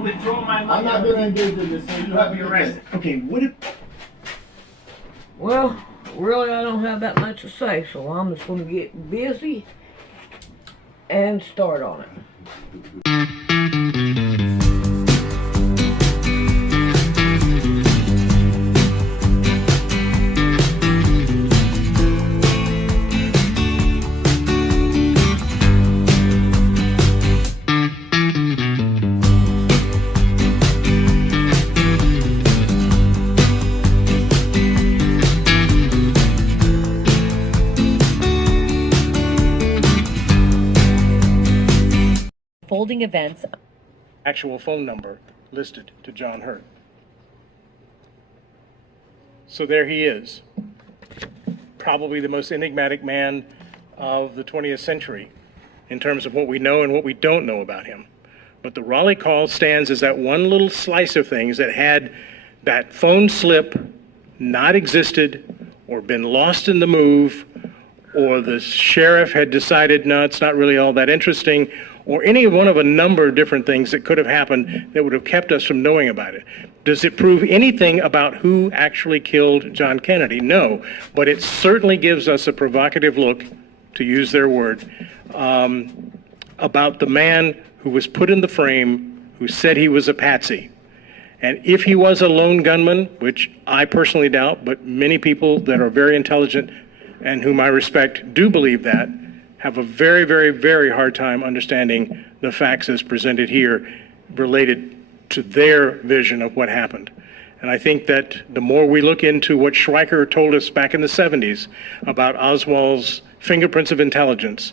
to withdraw my money. I'm not going to engage in this, so you have to be arrested. Okay, what if... Well, really, I don't have that much to say, so I'm just going to get busy and start on it. Folding events. Actual phone number listed to John Hurt. So there he is, probably the most enigmatic man of the 20th century in terms of what we know and what we don't know about him. But the Raleigh call stands as that one little slice of things that had that phone slip not existed or been lost in the move, or the sheriff had decided, no, it's not really all that interesting, or any one of a number of different things that could have happened that would have kept us from knowing about it. Does it prove anything about who actually killed John Kennedy? No, but it certainly gives us a provocative look, to use their word, about the man who was put in the frame, who said he was a patsy. And if he was a lone gunman, which I personally doubt, but many people that are very intelligent and whom I respect do believe that, have a very, very, very hard time understanding the facts as presented here related to their vision of what happened. And I think that the more we look into what Schweiker told us back in the 70s about Oswald's fingerprints of intelligence,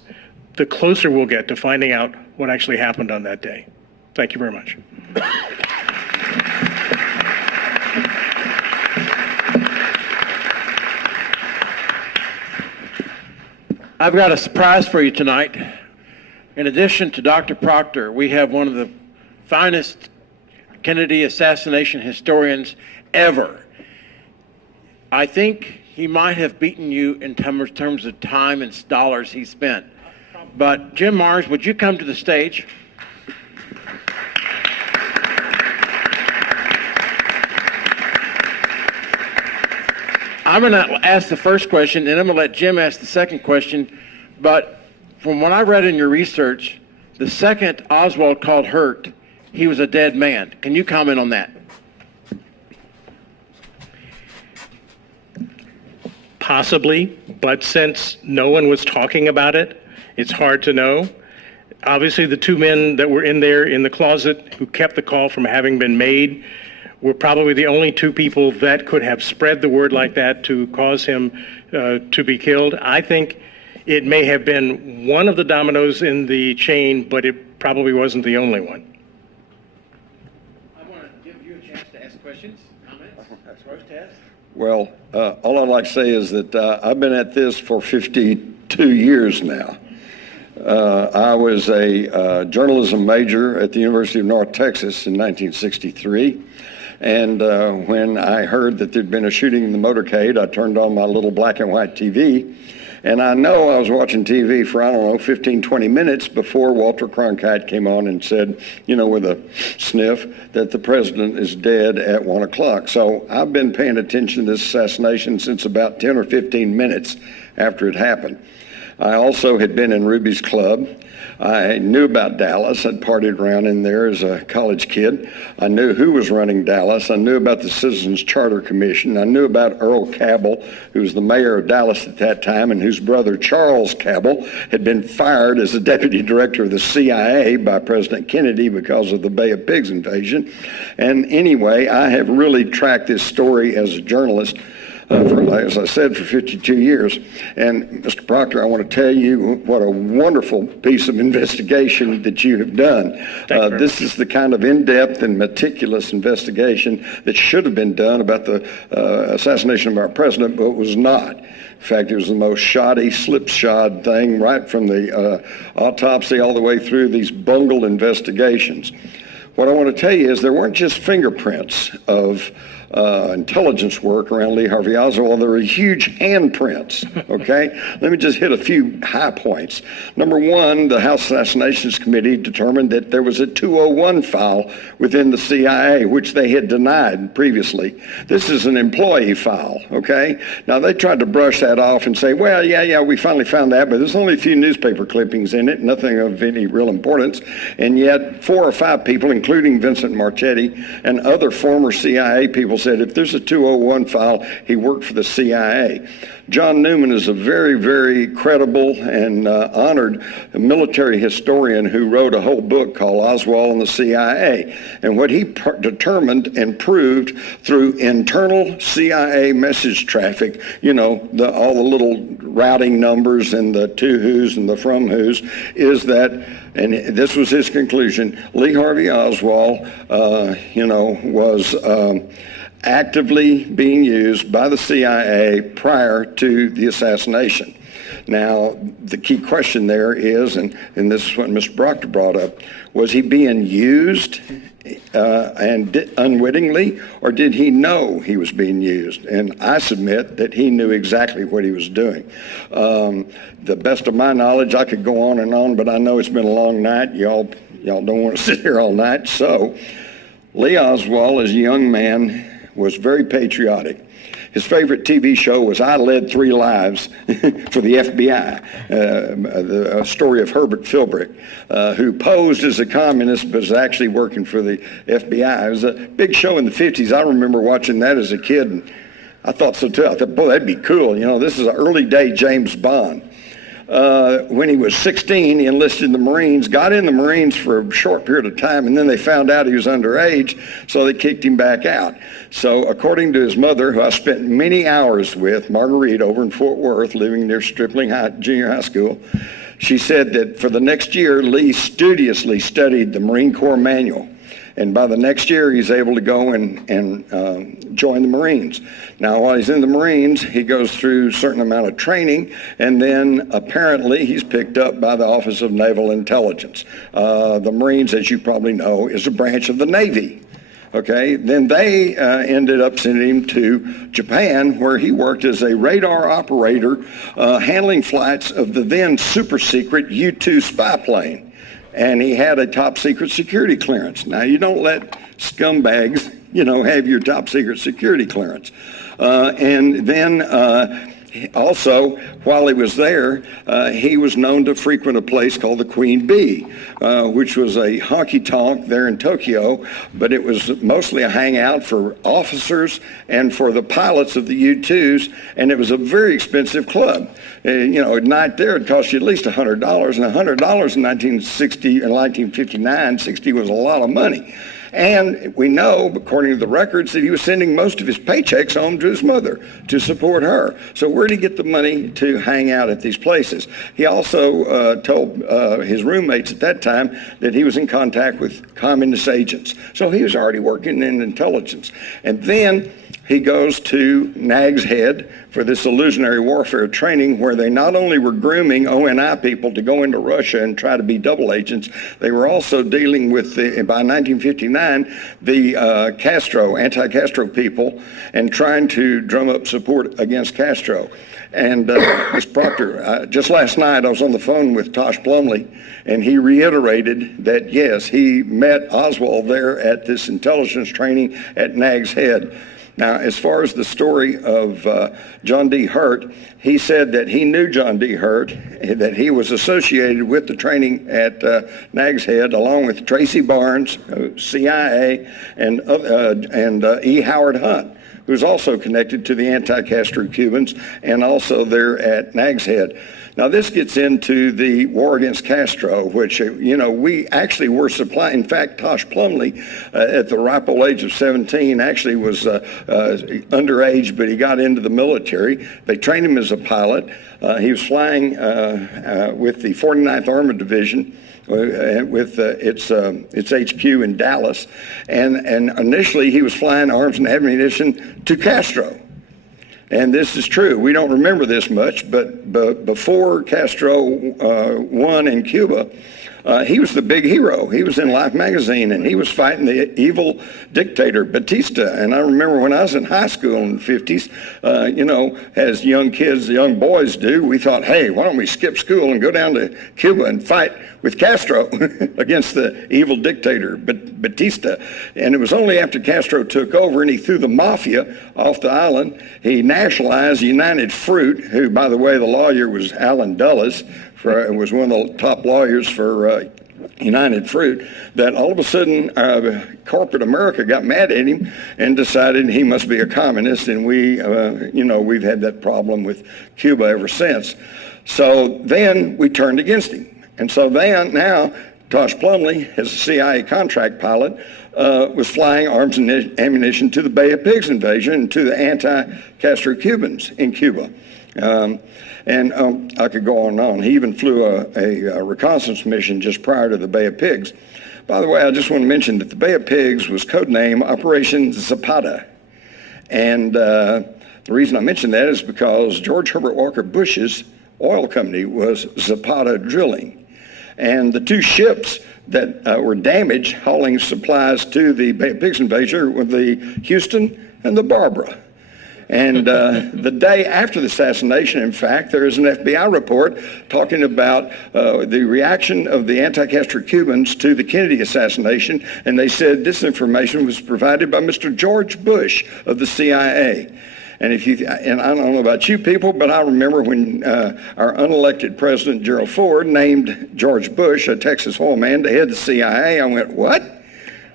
the closer we'll get to finding out what actually happened on that day. Thank you very much. I've got a surprise for you tonight. In addition to Dr. Proctor, we have one of the finest Kennedy assassination historians ever. I think he might have beaten you in terms of time and dollars he spent. But Jim Marrs, would you come to the stage? I'm going to ask the first question, and I'm going to let Jim ask the second question. But from what I read in your research, the second Oswald called Hurt, he was a dead man. Can you comment on that? Possibly, but since no one was talking about it, it's hard to know. Obviously, the two men that were in there in the closet who kept the call from having been made were probably the only two people that could have spread the word like that to cause him to be killed. I think it may have been one of the dominoes in the chain, but it probably wasn't the only one. I want to give you a chance to ask questions, comments, protest. Well, all I'd like to say is that I've been at this for 52 years now. I was a journalism major at the University of North Texas in 1963. And when I heard that there'd been a shooting in the motorcade, I turned on my little black and white TV. And I know I was watching TV for, I don't know, 15, 20 minutes before Walter Cronkite came on and said, you know, with a sniff, that the president is dead at 1 o'clock. So I've been paying attention to this assassination since about 10 or 15 minutes after it happened. I also had been in Ruby's Club. I knew about Dallas. I'd partied around in there as a college kid. I knew who was running Dallas. I knew about the Citizens Charter Commission. I knew about Earl Cabell, who was the mayor of Dallas at that time, and whose brother Charles Cabell had been fired as the deputy director of the CIA by President Kennedy because of the Bay of Pigs invasion. And anyway, I have really tracked this story as a journalist for, as I said, for 52 years. And Mr. Proctor, I want to tell you what a wonderful piece of investigation that you have done. This is the kind of in-depth and meticulous investigation that should have been done about the assassination of our president, but was not. In fact, it was the most shoddy, slipshod thing right from the autopsy all the way through these bungled investigations. What I want to tell you is there weren't just fingerprints of intelligence work around Lee Harvey Oswald, there were huge handprints, okay? Let me just hit a few high points. Number one, the House Assassinations Committee determined that there was a 201 file within the CIA, which they had denied previously. This is an employee file, okay? Now, they tried to brush that off and say, well, yeah, we finally found that, but there's only a few newspaper clippings in it, nothing of any real importance. And yet, 4 or 5 people, including Vincent Marchetti and other former CIA people, said if there's a 201 file, he worked for the CIA. John Newman is a very, very credible and honored military historian who wrote a whole book called Oswald and the CIA. And what he determined and proved through internal CIA message traffic, you know, all the little routing numbers and the to who's and the from who's, is that, and this was his conclusion, Lee Harvey Oswald, was actively being used by the CIA prior to the assassination. Now, the key question there is, and this is what Mr. Proctor brought up, was he being used unwittingly, or did he know he was being used? And I submit that he knew exactly what he was doing. The best of my knowledge, I could go on, but I know it's been a long night. Y'all don't want to sit here all night. So, Lee Oswald, as a young man, was very patriotic. His favorite TV show was I Led 3 Lives for the FBI, the story of Herbert Philbrick, who posed as a communist but was actually working for the FBI. It was a big show in the 50s. I remember watching that as a kid, and I thought so too. I thought, boy, that'd be cool. You know, this is an early day James Bond. When he was 16, he enlisted in the Marines, got in the Marines for a short period of time, and then they found out he was underage, so they kicked him back out. So according to his mother, who I spent many hours with, Marguerite, over in Fort Worth, living near Stripling Junior High School, she said that for the next year, Lee studiously studied the Marine Corps manual. And by the next year, he's able to go and join the Marines. Now, while he's in the Marines, he goes through a certain amount of training, and then apparently he's picked up by the Office of Naval Intelligence. The Marines, as you probably know, is a branch of the Navy. Okay, then they ended up sending him to Japan, where he worked as a radar operator, handling flights of the then super secret U-2 spy plane. And he had a top secret security clearance. Now, you don't let scumbags, have your top secret security clearance. And then also, while he was there, he was known to frequent a place called the Queen Bee, which was a honky-tonk there in Tokyo, but it was mostly a hangout for officers and for the pilots of the U-2s, and it was a very expensive club. A night there, it cost you at least $100, and $100 in 1959, 60 was a lot of money. And we know, according to the records, that he was sending most of his paychecks home to his mother to support her. So where did he get the money to hang out at these places? He also told his roommates at that time that he was in contact with communist agents. So he was already working in intelligence. And then he goes to Nag's Head for this illusionary warfare training, where they not only were grooming ONI people to go into Russia and try to be double agents, they were also dealing with, by 1959, the anti-Castro people, and trying to drum up support against Castro. And Ms. Proctor, just last night I was on the phone with Tosh Plumley, and he reiterated that, yes, he met Oswald there at this intelligence training at Nag's Head. Now, as far as the story of John D. Hurt, he said that he knew John D. Hurt, that he was associated with the training at Nag's Head, along with Tracy Barnes, CIA, and E. Howard Hunt, who's also connected to the anti-Castro Cubans, and also there at Nag's Head. Now, this gets into the war against Castro, which, we actually were supplying. In fact, Tosh Plumley, at the ripe old age of 17, actually was underage, but he got into the military. They trained him as a pilot. He was flying with the 49th Armored Division, with its HQ in Dallas, and initially he was flying arms and ammunition to Castro. And this is true. We don't remember this much, but before Castro won in Cuba, He was the big hero. He was in Life magazine, and he was fighting the evil dictator, Batista. And I remember when I was in high school in the 50s, as young kids, young boys do, we thought, hey, why don't we skip school and go down to Cuba and fight with Castro against the evil dictator, Batista. And it was only after Castro took over and he threw the mafia off the island, he nationalized United Fruit, who, by the way, the lawyer was Alan Dulles, was one of the top lawyers for United Fruit, that all of a sudden corporate America got mad at him and decided he must be a communist, and we've had that problem with Cuba ever since. So then we turned against him. And so now Tosh Plumlee, as a CIA contract pilot, was flying arms and ammunition to the Bay of Pigs invasion and to the anti-Castro Cubans in Cuba. I could go on and on. He even flew a reconnaissance mission just prior to the Bay of Pigs. By the way, I just want to mention that the Bay of Pigs was codenamed Operation Zapata. And the reason I mention that is because George Herbert Walker Bush's oil company was Zapata Drilling. And the two ships that were damaged hauling supplies to the Bay of Pigs invasion were the Houston and the Barbara. And the day after the assassination, in fact, there is an FBI report talking about the reaction of the anti-Castro Cubans to the Kennedy assassination, and they said this information was provided by Mr. George Bush of the CIA. And I don't know about you people, but I remember when our unelected president, Gerald Ford, named George Bush, a Texas oil man, to head the CIA, I went, what?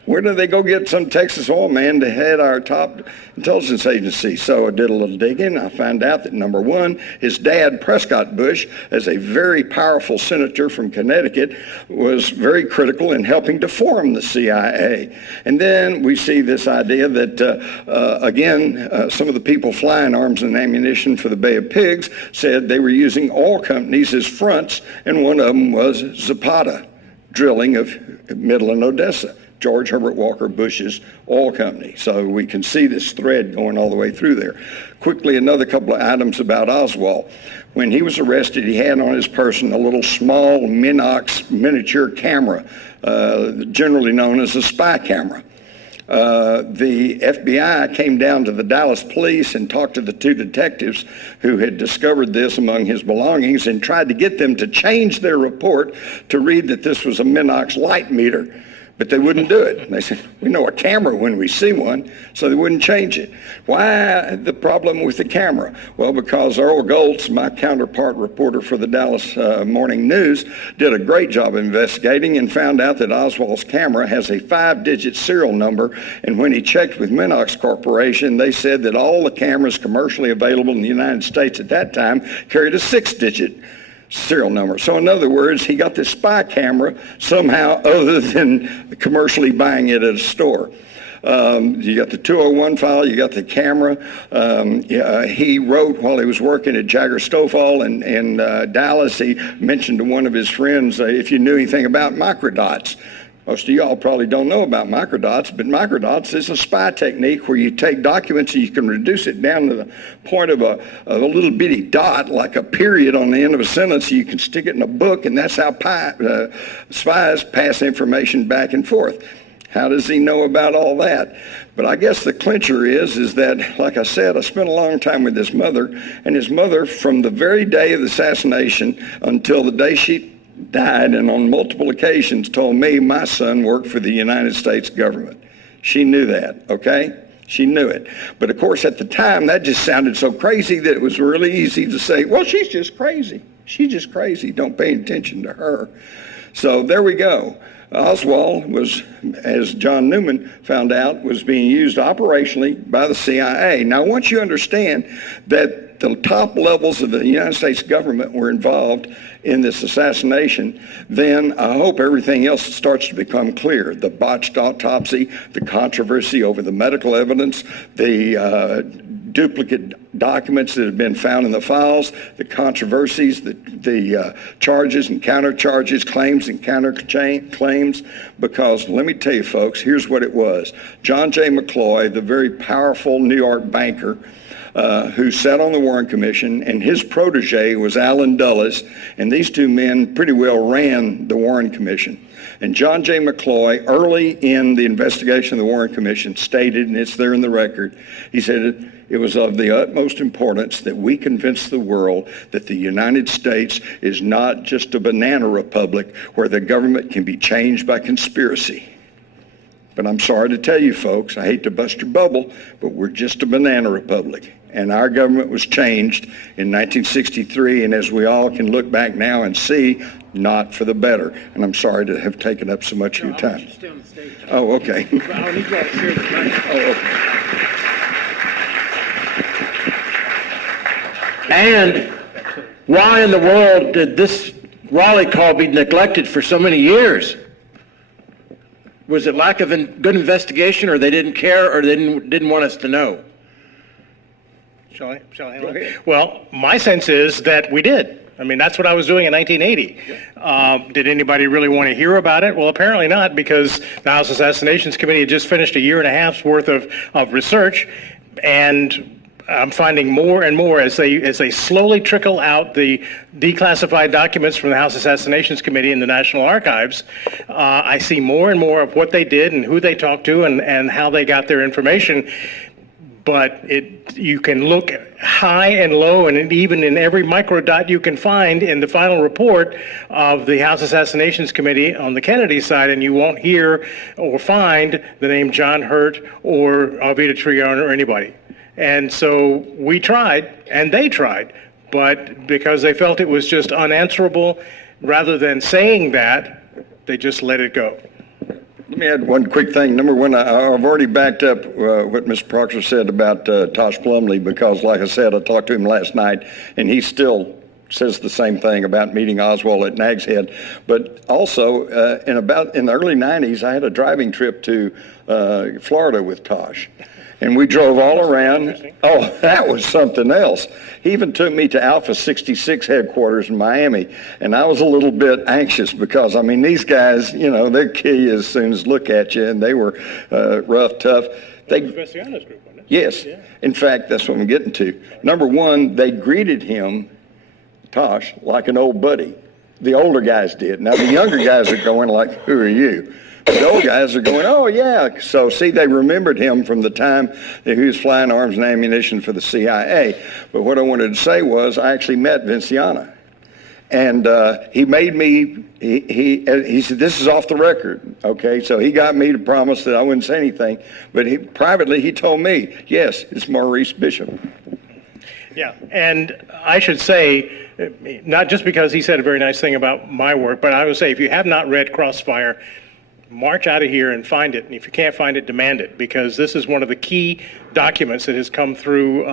Where did they go get some Texas oil man to head our top intelligence agency? So I did a little digging. I found out that, number one, his dad, Prescott Bush, as a very powerful senator from Connecticut, was very critical in helping to form the CIA. And then we see this idea that, some of the people flying arms and ammunition for the Bay of Pigs said they were using oil companies as fronts, and one of them was Zapata Drilling of Midland, Odessa, George Herbert Walker Bush's oil company. So we can see this thread going all the way through there. Quickly, another couple of items about Oswald. When he was arrested, he had on his person a little small Minox miniature camera, generally known as a spy camera. The FBI came down to the Dallas police and talked to the two detectives who had discovered this among his belongings and tried to get them to change their report to read that this was a Minox light meter. But they wouldn't do it. They said, we know a camera when we see one, so they wouldn't change it. Why the problem with the camera? Well, because Earl Goltz, my counterpart reporter for the Dallas Morning News, did a great job investigating and found out that Oswald's camera has a 5-digit serial number, and when he checked with Minox Corporation, they said that all the cameras commercially available in the United States at that time carried a 6-digit serial number. So in other words, he got this spy camera somehow other than commercially buying it at a store. You got the 201 file, you got the camera. He wrote while he was working at Jagger Stofall in Dallas, he mentioned to one of his friends if you knew anything about microdots. Most of y'all probably don't know about microdots, but microdots is a spy technique where you take documents and you can reduce it down to the point of a little bitty dot, like a period on the end of a sentence, so you can stick it in a book, and that's how spies pass information back and forth. How does he know about all that? But I guess the clincher is that, like I said, I spent a long time with his mother, and his mother, from the very day of the assassination until the day she died, and on multiple occasions told me my son worked for the United States government. She knew that, okay? She knew it. But of course, at the time, that just sounded so crazy that it was really easy to say, well, she's just crazy. She's just crazy. Don't pay attention to her. So there we go. Oswald was, as John Newman found out, was being used operationally by the CIA. Now, once you understand that the top levels of the United States government were involved in this assassination, then I hope everything else starts to become clear. The botched autopsy, the controversy over the medical evidence, the duplicate documents that have been found in the files, the controversies, the charges and counter-charges, claims and counter-claims, because let me tell you, folks, here's what it was. John J. McCloy, the very powerful New York banker, who sat on the Warren Commission, and his protege was Alan Dulles, and these two men pretty well ran the Warren Commission. And John J. McCloy, early in the investigation of the Warren Commission, stated, and it's there in the record, he said it was of the utmost importance that we convince the world that the United States is not just a banana republic where the government can be changed by conspiracy. But I'm sorry to tell you folks, I hate to bust your bubble, but we're just a banana republic. And our government was changed in 1963, and as we all can look back now and see, not for the better. And I'm sorry to have taken up so much of your time. Stay on the stage. Oh, okay. I need you all to share the mic. Oh, okay. And why in the world did this Raleigh call be neglected for so many years? Was it lack of good investigation, or they didn't care, or they didn't want us to know? Shall I handle it? Well, my sense is that we did. I mean, that's what I was doing in 1980. Did anybody really want to hear about it? Well, apparently not, because the House Assassinations Committee had just finished a year and a half's worth of research, and I'm finding more and more as they slowly trickle out the declassified documents from the House Assassinations Committee in the National Archives. I see more and more of what they did and who they talked to and how they got their information. But you can look high and low, and even in every microdot you can find in the final report of the House Assassinations Committee on the Kennedy side, and you won't hear or find the name John Hurt or Alveda Triana or anybody. And so we tried, and they tried, but because they felt it was just unanswerable, rather than saying that, they just let it go. Let me add one quick thing. Number one, I've already backed up what Mr. Proctor said about Tosh Plumlee, because, like I said, I talked to him last night, and he still says the same thing about meeting Oswald at Nag's Head. But also, in the early 90s, I had a driving trip to Florida with Tosh. And we drove all around. Oh, that was something else. He even took me to Alpha 66 headquarters in Miami. And I was a little bit anxious because, I mean, these guys, you know, they'll kill you as soon as look at you. And they were rough, tough. Vespasiano's group, wasn't it? Yes. Yeah. In fact, that's what I'm getting to. Number one, they greeted him, Tosh, like an old buddy. The older guys did. Now, the younger guys are going like, who are you? The old guys are going, oh, yeah. So, see, they remembered him from the time that he was flying arms and ammunition for the CIA. But what I wanted to say was I actually met Vinciana. And he made me, he said, this is off the record, okay? So he got me to promise that I wouldn't say anything. But privately, he told me, yes, it's Maurice Bishop. Yeah, and I should say, not just because he said a very nice thing about my work, but I would say if you have not read Crossfire, march out of here and find it. And if you can't find it, demand it, because this is one of the key documents that has come through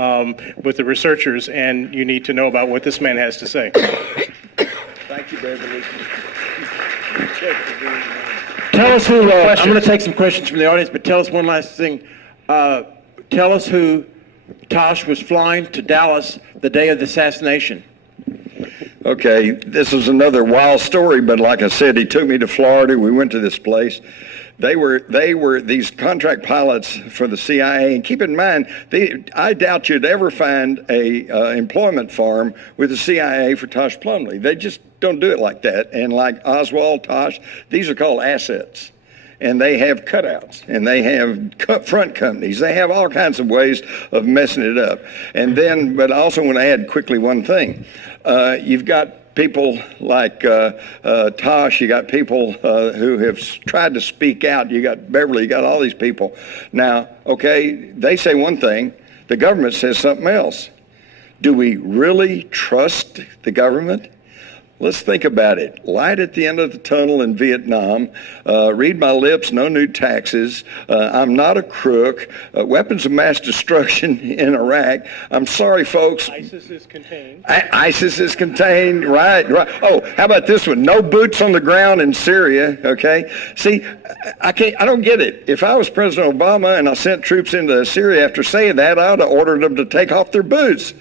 with the researchers, and you need to know about what this man has to say. Thank you, Beverly. Tell us who, I'm going to take some questions from the audience, but tell us one last thing. Tell us who Tosh was flying to Dallas the day of the assassination. Okay, this is another wild story, but like I said, he took me to Florida. We went to this place. They were these contract pilots for the CIA, and keep in mind, I doubt you'd ever find a employment form with the CIA for Tosh Plumlee. They just don't do it like that. And like Oswald, Tosh, these are called assets. And they have cutouts, and they have front companies. They have all kinds of ways of messing it up. And then, but I also want to add quickly one thing. You've got people like Tosh, you got people who have tried to speak out. You got Beverly, you got all these people. Now, okay, they say one thing, the government says something else. Do we really trust the government? Let's think about it. Light at the end of the tunnel in Vietnam. Read my lips, no new taxes. I'm not a crook. Weapons of mass destruction in Iraq. I'm sorry, folks. ISIS is contained. ISIS is contained, right. Oh, how about this one? No boots on the ground in Syria, okay? See, I don't get it. If I was President Obama and I sent troops into Syria after saying that, I would have ordered them to take off their boots.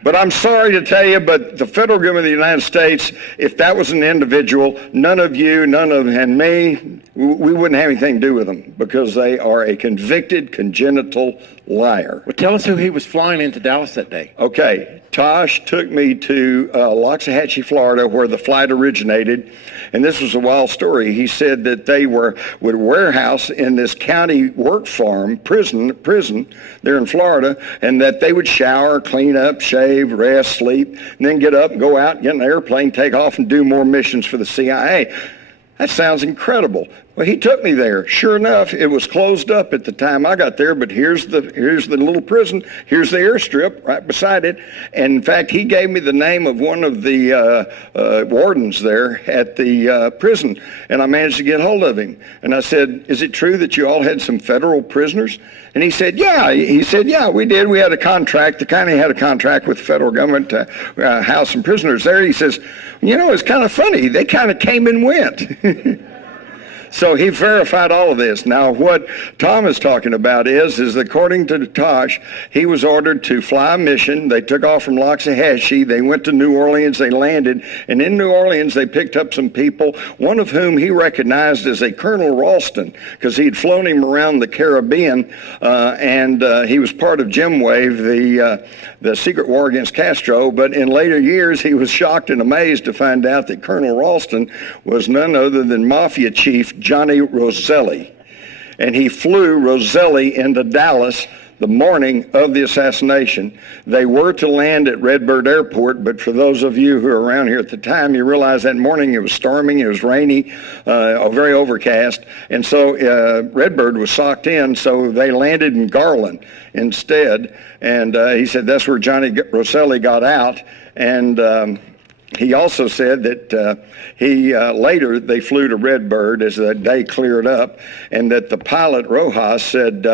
But I'm sorry to tell you, but the federal government of the United States, if that was an individual, none of you, and me we wouldn't have anything to do with them because they are a convicted congenital liar. Well, tell us who he was flying into Dallas that day. Okay, Tosh took me to Loxahatchee, Florida, where the flight originated, and this was a wild story. He said that they would warehouse in this county work farm, prison there in Florida, and that they would shower, clean up, shave, rest, sleep, and then get up and go out, get in an airplane, take off, and do more missions for the CIA. That sounds incredible. Well, he took me there. Sure enough, it was closed up at the time I got there, but here's the little prison. Here's the airstrip right beside it. And in fact, he gave me the name of one of the wardens there at the prison, and I managed to get hold of him. And I said, is it true that you all had some federal prisoners? And he said, yeah. He said, yeah, we did. We had a contract. The county had a contract with the federal government to house some prisoners there. He says, you know, it's kind of funny. They kind of came and went. So he verified all of this. Now, what Tom is talking about is according to Tosh, he was ordered to fly a mission. They took off from Loxahatchee. They went to New Orleans. They landed. And in New Orleans, they picked up some people, one of whom he recognized as a Colonel Ralston, because he had flown him around the Caribbean, and he was part of Jim Wave, the secret war against Castro. But in later years, he was shocked and amazed to find out that Colonel Ralston was none other than Mafia Chief Johnny Roselli. And he flew Roselli into Dallas the morning of the assassination. They were to land at Redbird Airport, but for those of you who are around here at the time, you realize that morning it was storming, it was rainy, very overcast, and so Redbird was socked in, so they landed in Garland instead. And he said that's where Johnny Roselli got out. And he also said that later they flew to Redbird as the day cleared up, and that the pilot Rojas said,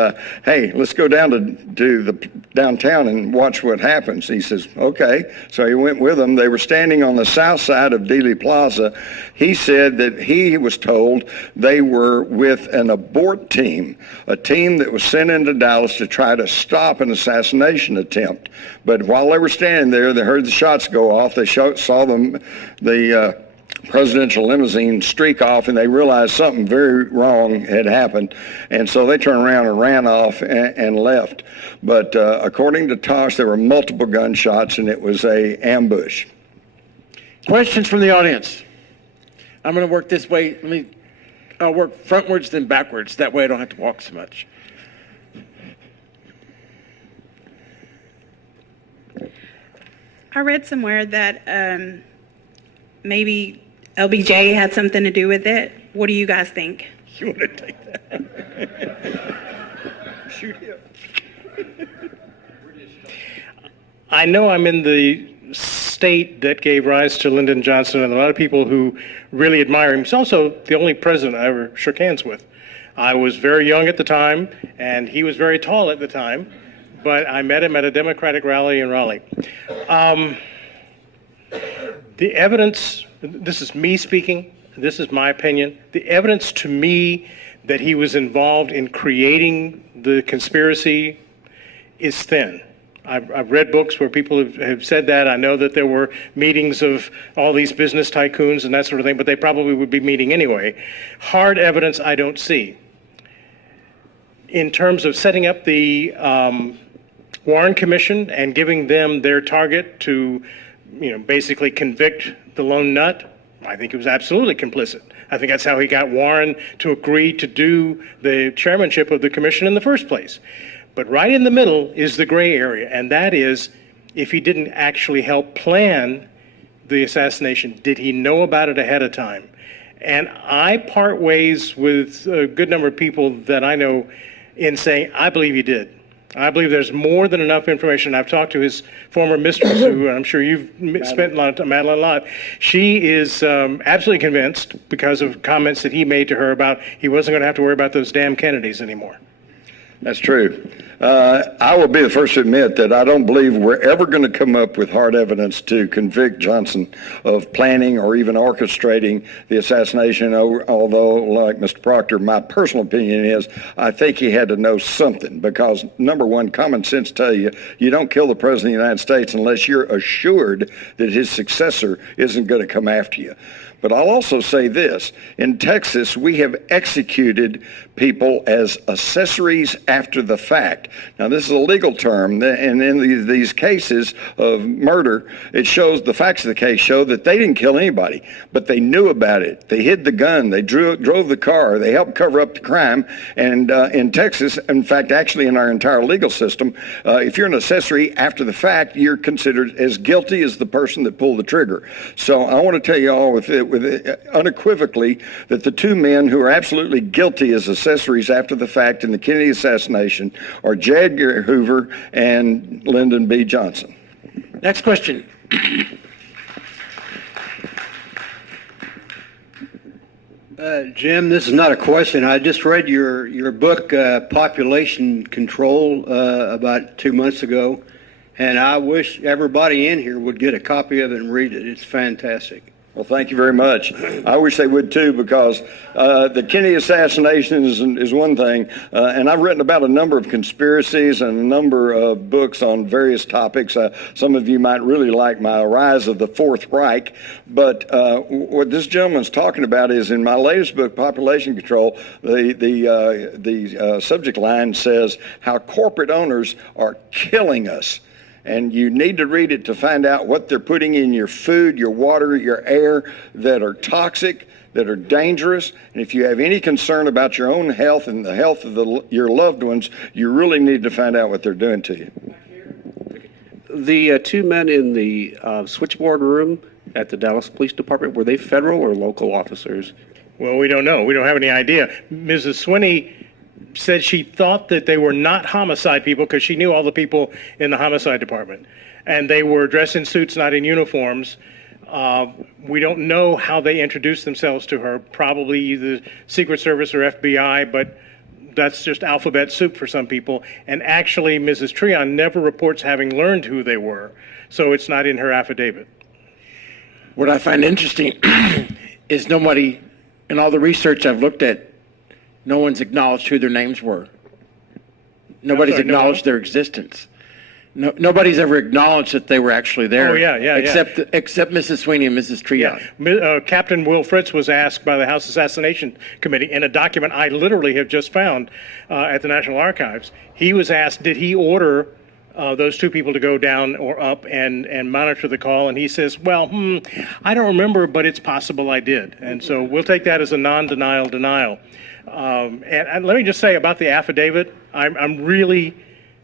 hey, let's go down to the downtown and watch what happens. He says, okay. So he went with them. They were standing on the south side of Dealey Plaza. He said that he was told they were with an abort team, a team that was sent into Dallas to try to stop an assassination attempt. But while they were standing there, they heard the shots go off. They saw the presidential limousine streak off, and they realized something very wrong had happened. And so they turned around and ran off and left. But according to Tosh, there were multiple gunshots, and it was an ambush. Questions from the audience? I'm going to work this way. I'll work frontwards, then backwards. That way I don't have to walk so much. I read somewhere that maybe LBJ had something to do with it. What do you guys think? You want to take that? Shoot him. I know I'm in the state that gave rise to Lyndon Johnson, and a lot of people who really admire him. He's also the only president I ever shook hands with. I was very young at the time, and he was very tall at the time, but I met him at a Democratic rally in Raleigh. The evidence, this is me speaking, this is my opinion, the evidence to me that he was involved in creating the conspiracy is thin. I've read books where people have said that. I know that there were meetings of all these business tycoons and that sort of thing, but they probably would be meeting anyway. Hard evidence I don't see. In terms of setting up the Warren Commission and giving them their target to, basically convict the lone nut, I think he was absolutely complicit. I think that's how he got Warren to agree to do the chairmanship of the commission in the first place. But right in the middle is the gray area, and that is if he didn't actually help plan the assassination, did he know about it ahead of time? And I part ways with a good number of people that I know in saying, I believe he did. I believe there's more than enough information. I've talked to his former mistress, who I'm sure you've spent a lot of time, Madeline Lott. She is absolutely convinced, because of comments that he made to her about he wasn't going to have to worry about those damn Kennedys anymore. That's true. I will be the first to admit that I don't believe we're ever going to come up with hard evidence to convict Johnson of planning or even orchestrating the assassination, although, like Mr. Proctor, my personal opinion is I think he had to know something because, number one, common sense tells you you don't kill the President of the United States unless you're assured that his successor isn't going to come after you. But I'll also say this. In Texas, we have executed people as accessories after the fact. Now, this is a legal term, and in these cases of murder, it shows, the facts of the case show that they didn't kill anybody, but they knew about it. They hid the gun, they drove the car, they helped cover up the crime, and in Texas, in fact, actually in our entire legal system, if you're an accessory after the fact, you're considered as guilty as the person that pulled the trigger. So I want to tell you all unequivocally that the two men who are absolutely guilty as accessories after the fact in the Kennedy assassination are J. Edgar Hoover and Lyndon B. Johnson. Next question. Jim, this is not a question. I just read your book, Population Control, about 2 months ago, and I wish everybody in here would get a copy of it and read it. It's fantastic. Well, thank you very much. I wish they would too, because the Kennedy assassination is one thing, and I've written about a number of conspiracies and a number of books on various topics. Some of you might really like my Rise of the Fourth Reich, but what this gentleman's talking about is in my latest book, Population Control, the subject line says how corporate owners are killing us. And you need to read it to find out what they're putting in your food, your water, your air that are toxic, that are dangerous. And if you have any concern about your own health and the health of your loved ones, you really need to find out what they're doing to you. The two men in the switchboard room at the Dallas Police Department, were they federal or local officers? Well, we don't know. We don't have any idea. Mrs. Swinney said she thought that they were not homicide people because she knew all the people in the homicide department. And they were dressed in suits, not in uniforms. We don't know how they introduced themselves to her, probably either Secret Service or FBI, but that's just alphabet soup for some people. And actually, Mrs. Treon never reports having learned who they were, so it's not in her affidavit. What I find interesting is nobody, in all the research I've looked at, no one's acknowledged who their names were. Nobody's acknowledged their existence. Nobody's ever acknowledged that they were actually there. Oh, yeah. Except Mrs. Sweeney and Mrs. Treon. Yeah. Captain Will Fritz was asked by the House Assassination Committee in a document I literally have just found at the National Archives. He was asked, did he order those two people to go down or up and monitor the call? And he says, well, I don't remember, but it's possible I did. And so we'll take that as a non-denial denial. And let me just say about the affidavit, I'm really,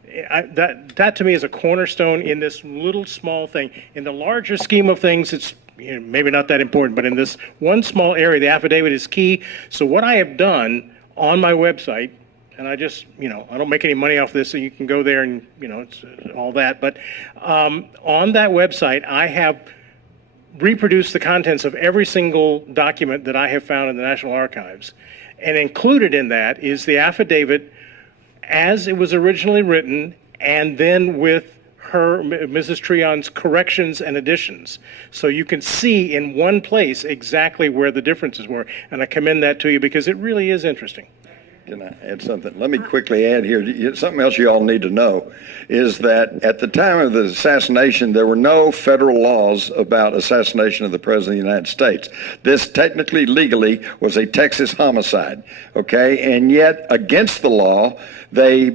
that to me is a cornerstone in this little small thing. In the larger scheme of things, it's maybe not that important, but in this one small area, the affidavit is key. So what I have done on my website, and I just, I don't make any money off this, so you can go there and, it's all that. But on that website, I have reproduced the contents of every single document that I have found in the National Archives. And included in that is the affidavit as it was originally written, and then with her, Mrs. Treon's, corrections and additions. So you can see in one place exactly where the differences were. And I commend that to you because it really is interesting. Can I add something? Let me quickly add here. Something else you all need to know is that at the time of the assassination, there were no federal laws about assassination of the President of the United States. This technically, legally, was a Texas homicide, okay? And yet, against the law, they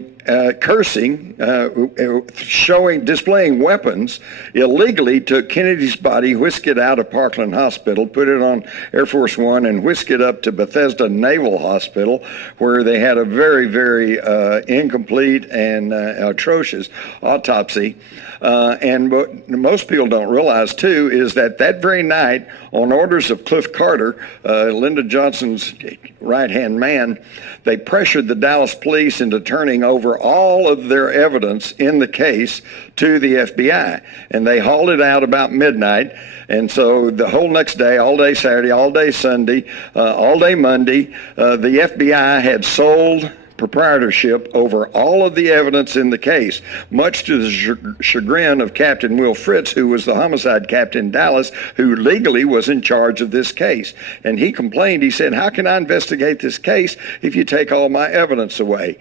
displaying weapons, illegally took Kennedy's body, whisked it out of Parkland Hospital, put it on Air Force One, and whisked it up to Bethesda Naval Hospital, where they had a very, very incomplete and atrocious autopsy. And what most people don't realize, too, is that very night, on orders of Cliff Carter, Lyndon Johnson's right-hand man, they pressured the Dallas police into turning over all of their evidence in the case to the FBI. And they hauled it out about midnight. And so the whole next day, all day Saturday, all day Sunday, all day Monday, the FBI had sold proprietorship over all of the evidence in the case, much to the chagrin of Captain Will Fritz, who was the homicide captain in Dallas, who legally was in charge of this case. And he complained, he said, how can I investigate this case if you take all my evidence away?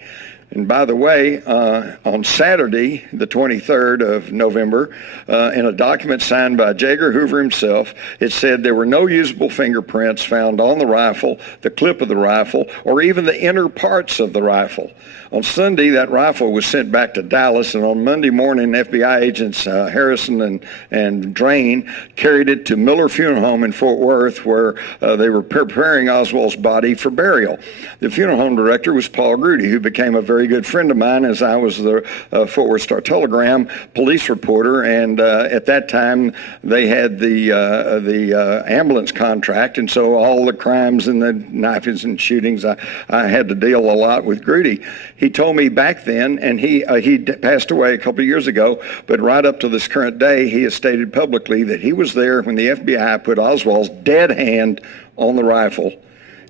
And by the way, on Saturday, the 23rd of November, in a document signed by J. Edgar Hoover himself, it said there were no usable fingerprints found on the rifle, the clip of the rifle, or even the inner parts of the rifle. On Sunday, that rifle was sent back to Dallas, and on Monday morning, FBI agents Harrison and Drain carried it to Miller Funeral Home in Fort Worth, where they were preparing Oswald's body for burial. The funeral home director was Paul Grudy, who became a very good friend of mine, as I was the Fort Worth Star-Telegram police reporter, and at that time they had the ambulance contract, and so all the crimes and the knifings and shootings, I had to deal a lot with Grudy. He told me back then, and he passed away a couple of years ago, but right up to this current day, he has stated publicly that he was there when the FBI put Oswald's dead hand on the rifle.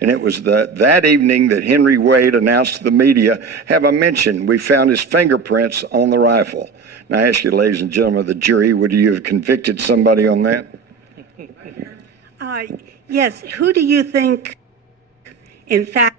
And it was that evening that Henry Wade announced to the media, have I mentioned, we found his fingerprints on the rifle. Now I ask you, ladies and gentlemen of the jury, would you have convicted somebody on that? Yes. Who do you think, in fact,